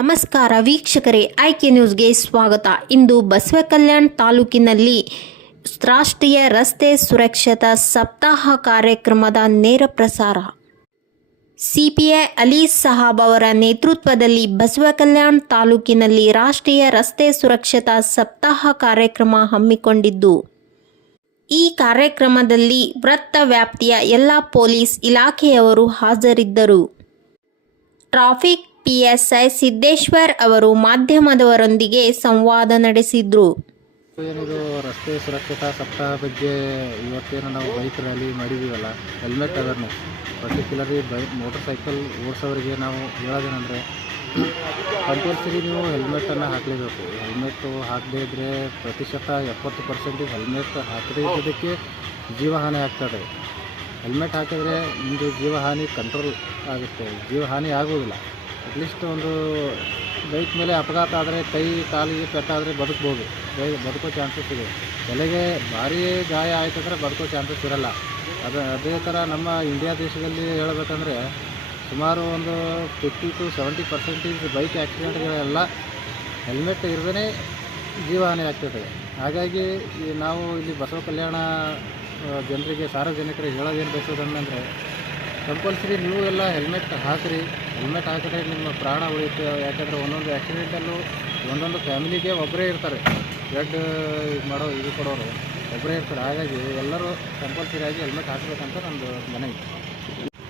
ನಮಸ್ಕಾರ ವೀಕ್ಷಕರೇ, ಆಯ್ಕೆ ನ್ಯೂಸ್ಗೆ ಸ್ವಾಗತ. ಇಂದು ಬಸವ ಕಲ್ಯಾಣ್ ತಾಲೂಕಿನಲ್ಲಿ ರಾಷ್ಟ್ರೀಯ ರಸ್ತೆ ಸುರಕ್ಷತಾ ಸಪ್ತಾಹ ಕಾರ್ಯಕ್ರಮದ ನೇರ ಪ್ರಸಾರ. ಸಿಪಿಐ ಅಲಿ ಸಹಾಬ್ ಅವರ ನೇತೃತ್ವದಲ್ಲಿ ಬಸವ ಕಲ್ಯಾಣ್ ತಾಲೂಕಿನಲ್ಲಿ ರಾಷ್ಟ್ರೀಯ ರಸ್ತೆ ಸುರಕ್ಷತಾ ಸಪ್ತಾಹ ಕಾರ್ಯಕ್ರಮ ಹಮ್ಮಿಕೊಂಡಿದ್ದು, ಈ ಕಾರ್ಯಕ್ರಮದಲ್ಲಿ ವೃತ್ತ ವ್ಯಾಪ್ತಿಯ ಎಲ್ಲ ಪೊಲೀಸ್ ಇಲಾಖೆಯವರು ಹಾಜರಿದ್ದರು. ಟ್ರಾಫಿಕ್ ಪಿಎಸ್ಐ ಸಿದ್ದೇಶ್ವರ್ ಅವರು ಮಾಧ್ಯಮದವರೊಂದಿಗೆ ಸಂವಾದ ನಡೆಸಿದ್ರು. ಏನಿದು ರಸ್ತೆ ಸುರಕ್ಷತಾ ಸಪ್ತಾಹ ಬಗ್ಗೆ ಇವತ್ತೇನು ನಾವು bike rally ಮಾಡಿದ್ದೀವಲ್ಲ, helmet awareness particularly by motorcycle ಓಡಿಸೋರಿಗೆ ನಾವು ಹೇಳೋದೇನೆಂದರೆ ಕಂಪಲ್ಸರಿ ನೀವು ಹೆಲ್ಮೆಟನ್ನು ಹಾಕಲೇಬೇಕು. ಹೆಲ್ಮೆಟ್ಟು ಹಾಕದೇ ಇದ್ದರೆ ಪ್ರತಿಶತ ಎಪ್ಪತ್ತು ಪರ್ಸೆಂಟ್ ಹೆಲ್ಮೆಟ್ ಹಾಕದೇ ಇದ್ದದಕ್ಕೆ ಜೀವಹಾನಿ ಆಗ್ತದೆ. ಹೆಲ್ಮೆಟ್ ಹಾಕಿದ್ರೆ ನಿಮ್ಮದು ಜೀವಹಾನಿ ಕಂಟ್ರೋಲ್ ಆಗುತ್ತೆ. ಜೀವಹಾನಿ ಆಗೋದಿಲ್ಲ ಅಟ್ಲೀಸ್ಟ್ ಒಂದು ಬೈಕ್ ಮೇಲೆ ಅಪಘಾತ ಆದರೆ ಕೈ, ಕಾಲಿಗೆ ಪೆಟ್ಟಾದರೆ ಬದುಕ್ಬೋದು. ಬದುಕೋ ಚಾನ್ಸಸ್ ಇದೆ. ತಲೆಗೆ ಭಾರಿ ಗಾಯ ಆಯ್ತಂದ್ರೆ ಬದುಕೋ ಚಾನ್ಸಸ್ ಇರಲ್ಲ. ಅದು ಅದೇ ಥರ ನಮ್ಮ ಇಂಡಿಯಾ ದೇಶದಲ್ಲಿ ಹೇಳಬೇಕಂದ್ರೆ ಸುಮಾರು ಒಂದು fifty to seventy percentage bike ಆ್ಯಕ್ಸಿಡೆಂಟ್ಗಳೆಲ್ಲ helmet ಇರದೇ ಜೀವಹಾನಿ ಆಗ್ತದೆ. ಹಾಗಾಗಿ ಈ ನಾವು ಇಲ್ಲಿ ಬಸವ ಕಲ್ಯಾಣ ಜನರಿಗೆ, ಸಾರ್ವಜನಿಕರಿಗೆ ಹೇಳೋದೇನು ಬಯಸೋದಂದ್ರೆ ಕಂಪಲ್ಸರಿ ನೀವು ಎಲ್ಲ ಹೆಲ್ಮೆಟ್ ಹಾಕಿರಿ. ಹೆಲ್ಮೆಟ್ ಹಾಕಿದ್ರೆ ನಿಮ್ಮ ಪ್ರಾಣ ಉಳಿಯುತ್ತೆ ಯಾಕಂದರೆ ಒಂದೊಂದು ಆ್ಯಕ್ಸಿಡೆಂಟಲ್ಲೂ ಒಂದೊಂದು ಫ್ಯಾಮಿಲಿಗೆ ಒಬ್ಬರೇ ಇರ್ತಾರೆ ಬ್ಲಡ್ ಇದು ಮಾಡೋ ಇದು ಕೊಡೋರು ಒಬ್ಬರೇ ಇರ್ತಾರೆ ಹಾಗಾಗಿ ಎಲ್ಲರೂ ಕಂಪಲ್ಸರಿ ಆಗಿ ಹೆಲ್ಮೆಟ್ ಹಾಕಬೇಕಂತ ನಮ್ಮದು ಮನವಿ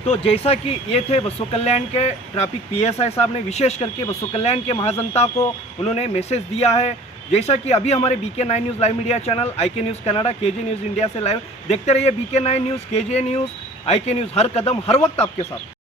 तो जैसा कि ये थे बसो कल्याण के ट्रैफिक पीएसआई साहब ने विशेष करके बसो कल्याण के महाजनता को उन्होंने मैसेज दिया है जैसा कि अभी हमारे BK nine news live media channel I K news Canada के न्यूज़ इंडिया से लाइव देखते रहिए बीके नाइन न्यूज़ के न्यूज़ आई के न्यूज़ हर कदम हर वक्त आपके साथ